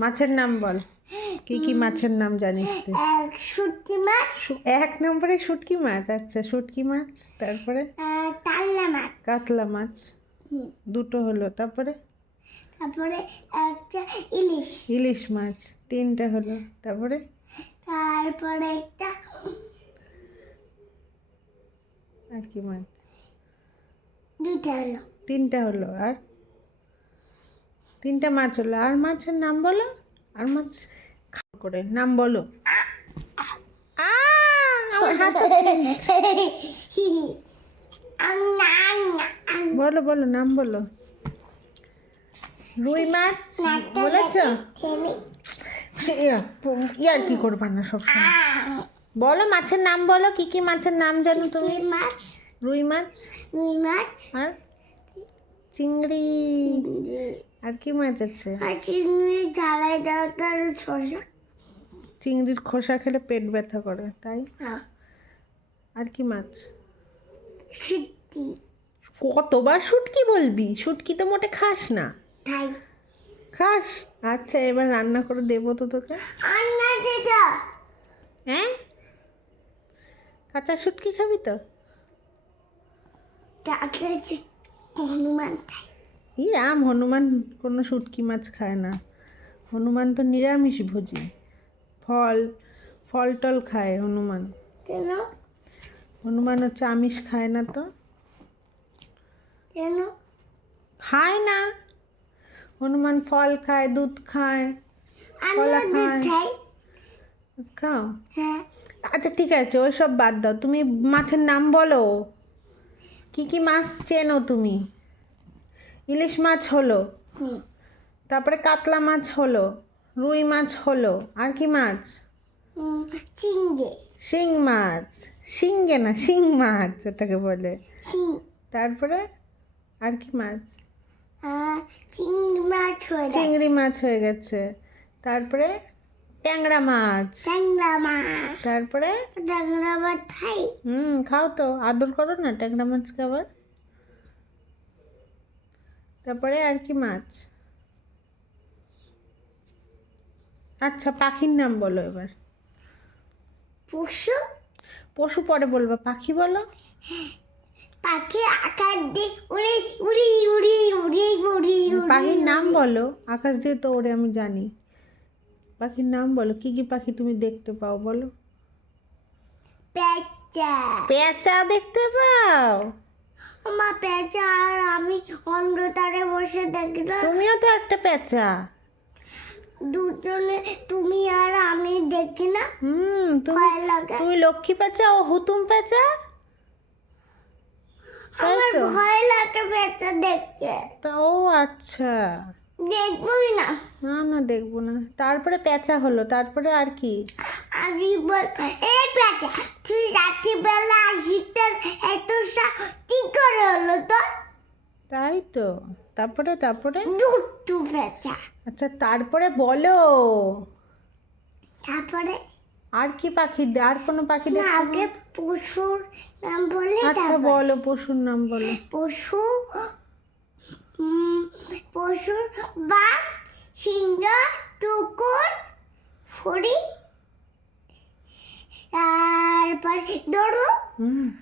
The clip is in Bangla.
মাছের নাম বল। কি কি মাছের নাম জানিস তুই? শুটকি মাছ। এক নম্বরে শুটকি মাছ আচ্ছা শুটকি মাছ তারপরে? টাল্লা মাছ। কাতলা মাছ দুটো হলো তারপরে? তারপরে একটা ইলিশ। ইলিশ মাছ তিনটা হলো তারপরে? তারপরে একটা আর কি মাছ? দুইটা হলো। তিনটা হলো আর? তিনটা মাছ হলো। আর মাছের নাম বলো? আর মাছ খা করে। নাম বলো। বলো বলো নাম বলো। রুই মাছ বলেছ। ইয়ার কি করবা না সব বলো মাছের নাম বলো। কি কি মাছের নাম জানো তুমি? মাছ? রুই মাছ? রুই মাছ? আর চিংড়ি। আর কি মাছ আছে? আর চিংড়ি তার শসা চিংড়ির খোসা খেলে পেট ব্যথা করে তাই? হ্যাঁ, আর কি মাছ? শুটকি। কতবার শুটকি বলবি? শুটকি তো মোটে খাস না। তাই। খাস? আচ্ছা এবার রান্না করে দেবো তো তোকে। হ্যাঁ? কাঁচা শুটকি খাবি তো? হনুমান তাই ই রাম হনুমান কোনো শুটকি মাছ খায় না। হনুমান তো নিরামিষ ভোজি। ফল ফল টল খায় হনুমান। কেন? হনুমান হচ্ছে আমিষ খায় না তো। কেন? খায় না। হনুমান ফল খায় দুধ খায় কলা খায়। খাও? হ্যাঁ। আচ্ছা ঠিক আছে ওইসব বাদ দাও। তুমি মাছের নাম বলো। কি কি মাছ চেনো তুমি? ইলিশ মাছ হলো। তারপরে কাতলা মাছ হলো। রুই মাছ হলো। আর কি মাছ? চিংড়ি। শিং মাছ। শিঙ্গে না শিং মাছ ওটাকে বলে। তারপরে আর কি মাছ? চিংড়ি মাছ হয়ে চিংড়ি মাছ হয়ে গেছে। তারপরে ট্যাংরা মাছ। ট্যাংরা মাছ। তারপরে? ট্যাংরা মাছ খাই। হুম খাও তো। আদর করো না ট্যাংরা মাছকে আবার। তারপরে আর কি মাছ? আচ্ছা পাখির নাম বলো এবার। পশু? পশু পরে বলবা পাখি বলো। পাখি আকার দিয়ে উড়ে উড়ি উড়ি উড়ি উড়ি উড়ি পাখির নাম বলো আকাশ দিয়ে তো ওরে আমি জানি। পাখির নাম বলো কি কি পাখি তুমি দেখতে পাও বলো। পেঁচা। পেঁচা দেখতে পাও? পেঁচা আর আমি অন্ধকারে বসে দেখি না তুমিও তো একটা পেঁচা। দুজনে তুমি আর আমি দেখি না? হুম তুমি ভয় লাগে। তুমি লক্ষ্মী পেঁচা ও হুতুম পেঁচা? তাই আমার তো। ভয় লাগে পেঁচা দেখতে। তা ও আচ্ছা। দেখবই না। না না দেখব না। তারপরে পেঁচা হলো। তারপরে আর কি? আমি বল এই তুই রাত্রিবেলা শীতের এত কি করে হলো তোর তাই তো। তারপরে তারপরে? দুটু পেঁচা আচ্ছা তারপরে বলো। তারপরে? আর কি পাখি আর কোনো পাখি না, আগে পশুর নাম বললে আচ্ছা বলো পশুর নাম বলো। পশু পশুর বাঘ সিংহ টুকুর ফড়ি 嗯。